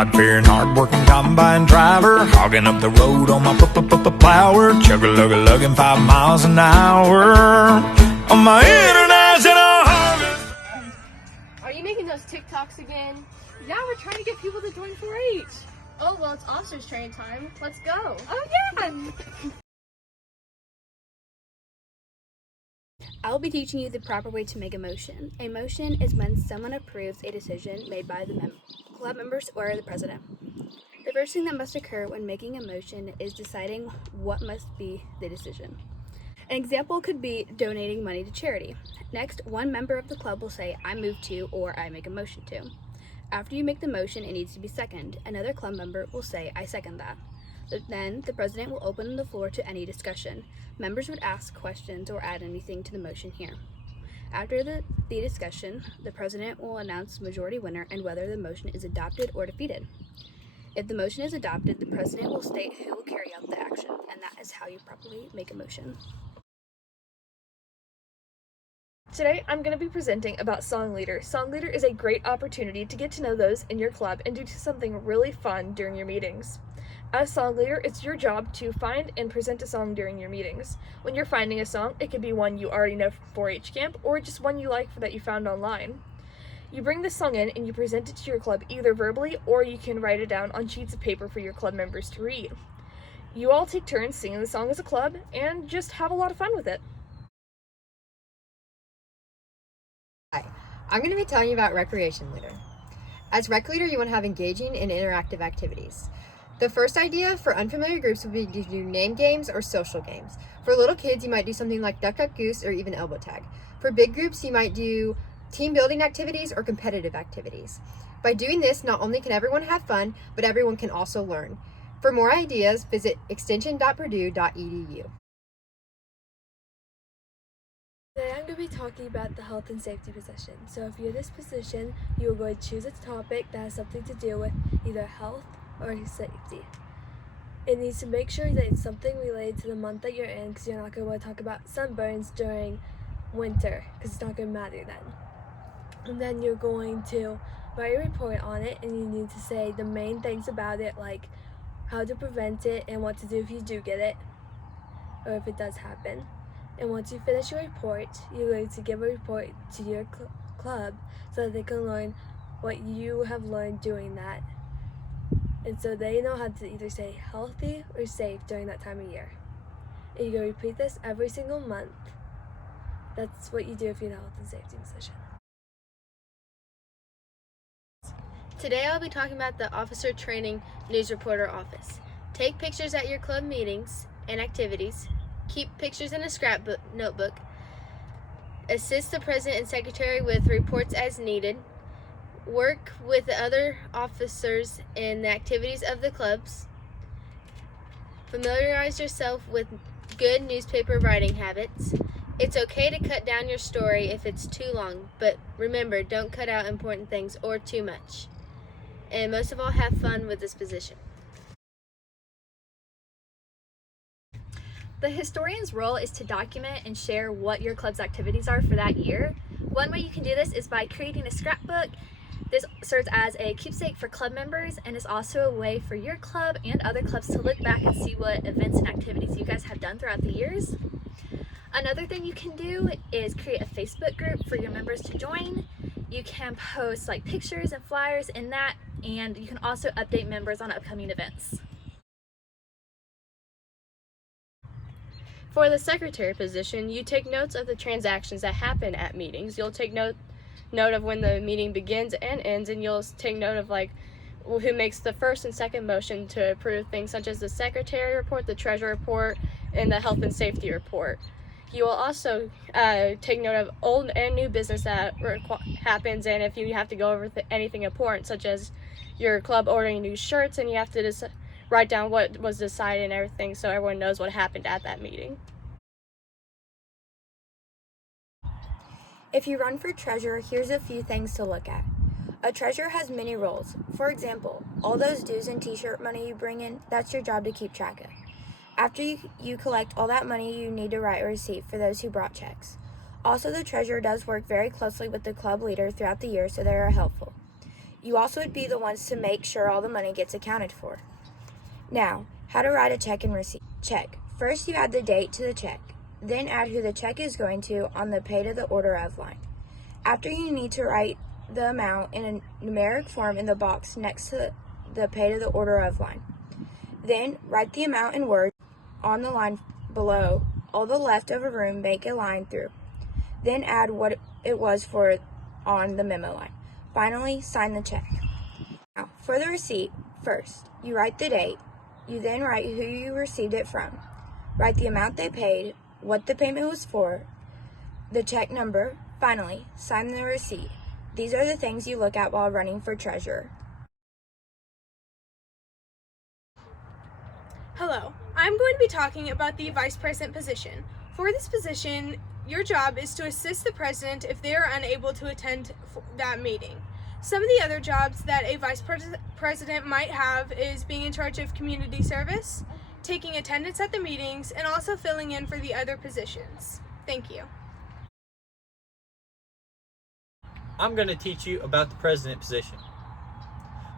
God-fearing, hard-working combine driver, hogging up the road on my plower, chug-a-lug-a-lugging 5 miles an hour on my international harvest. Are you making those TikToks again? Yeah, we're trying to get people to join 4-H. Oh, well, it's officers training time. Let's go. Oh, yeah. I will be teaching you the proper way to make a motion. A motion is when someone approves a decision made by the club members or the president. The first thing that must occur when making a motion is deciding what must be the decision. An example could be donating money to charity. Next, one member of the club will say, I move to, or I make a motion to. After you make the motion, it needs to be seconded. Another club member will say, I second that. Then the president will open the floor to any discussion. Members would ask questions or add anything to the motion here. After the discussion, the president will announce majority winner and whether the motion is adopted or defeated. If the motion is adopted, the president will state who will carry out the action, and that is how you properly make a motion. Today, I'm going to be presenting about Song Leader. Song Leader is a great opportunity to get to know those in your club and do something really fun during your meetings. As Song Leader, it's your job to find and present a song during your meetings. When you're finding a song, it could be one you already know from 4-H camp or just one you like that you found online. You bring this song in and you present it to your club either verbally or you can write it down on sheets of paper for your club members to read. You all take turns singing the song as a club and just have a lot of fun with it. Hi, I'm going to be telling you about Recreation Leader. As Rec Leader, you want to have engaging and interactive activities. The first idea for unfamiliar groups would be to do name games or social games. For little kids, you might do something like Duck Duck Goose or even Elbow Tag. For big groups, you might do team building activities or competitive activities. By doing this, not only can everyone have fun, but everyone can also learn. For more ideas, visit extension.purdue.edu. Today I'm going to be talking about the health and safety position. So if you're this position, you are going to choose a topic that has something to do with either health or safety. It needs to make sure that it's something related to the month that you're in, because you're not going to want to talk about sunburns during winter, because it's not going to matter then. And then you're going to write a report on it, and you need to say the main things about it, like how to prevent it and what to do if you do get it, or if it does happen. And once you finish your report, you're going to give a report to your club so that they can learn what you have learned doing that. And so they know how to either stay healthy or safe during that time of year. And you're going to repeat this every single month. That's what you do if you're in a health and safety position. Today I'll be talking about the Officer Training News Reporter Office. Take pictures at your club meetings and activities. Keep pictures in a notebook. Assist the President and Secretary with reports as needed. Work with the other officers in the activities of the clubs. Familiarize yourself with good newspaper writing habits. It's okay to cut down your story if it's too long, but remember, don't cut out important things or too much. And most of all, have fun with this position. The historian's role is to document and share what your club's activities are for that year. One way you can do this is by creating a scrapbook. This serves as a keepsake for club members and is also a way for your club and other clubs to look back and see what events and activities you guys have done throughout the years. Another thing you can do is create a Facebook group for your members to join. You can post like pictures and flyers in that, and you can also update members on upcoming events. For the secretary position, you take notes of the transactions that happen at meetings. You'll take note of when the meeting begins and ends, and you'll take note of like who makes the first and second motion to approve things such as the secretary report, the treasurer report, and the health and safety report. You will also take note of old and new business that happens, and if you have to go over anything important, such as your club ordering new shirts, and you have to write down what was decided and everything so everyone knows what happened at that meeting. If you run for treasurer, here's a few things to look at. A treasurer has many roles. For example, all those dues and t-shirt money you bring in, that's your job to keep track of. After you collect all that money, you need to write a receipt for those who brought checks. Also, the treasurer does work very closely with the club leader throughout the year, so they are helpful. You also would be the ones to make sure all the money gets accounted for. Now, how to write a check and receipt. Check. First, you add the date to the check. Then add who the check is going to on the pay to the order of line. After, you need to write the amount in a numeric form in the box next to the pay to the order of line. Then, write the amount in words on the line below. All the leftover room, make a line through. Then add what it was for on the memo line. Finally, sign the check. Now, for the receipt, first, you write the date. You then write who you received it from. Write the amount they paid, what the payment was for, the check number. Finally, sign the receipt. These are the things you look at while running for treasurer. Hello, I'm going to be talking about the vice president position. For this position, your job is to assist the president if they are unable to attend that meeting. Some of the other jobs that a vice president might have is being in charge of community service, taking attendance at the meetings, and also filling in for the other positions. Thank you. I'm going to teach you about the president position.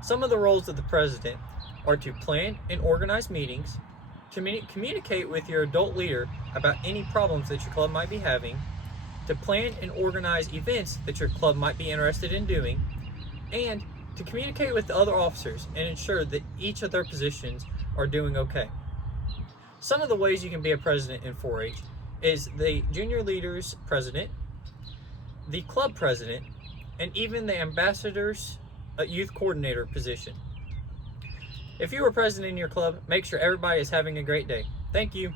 Some of the roles of the president are to plan and organize meetings, communicate with your adult leader about any problems that your club might be having, to plan and organize events that your club might be interested in doing, and to communicate with the other officers and ensure that each of their positions are doing okay. Some of the ways you can be a president in 4-H is the junior leaders president, the club president, and even the ambassador's youth coordinator position. If you were president in your club, make sure everybody is having a great day. Thank you.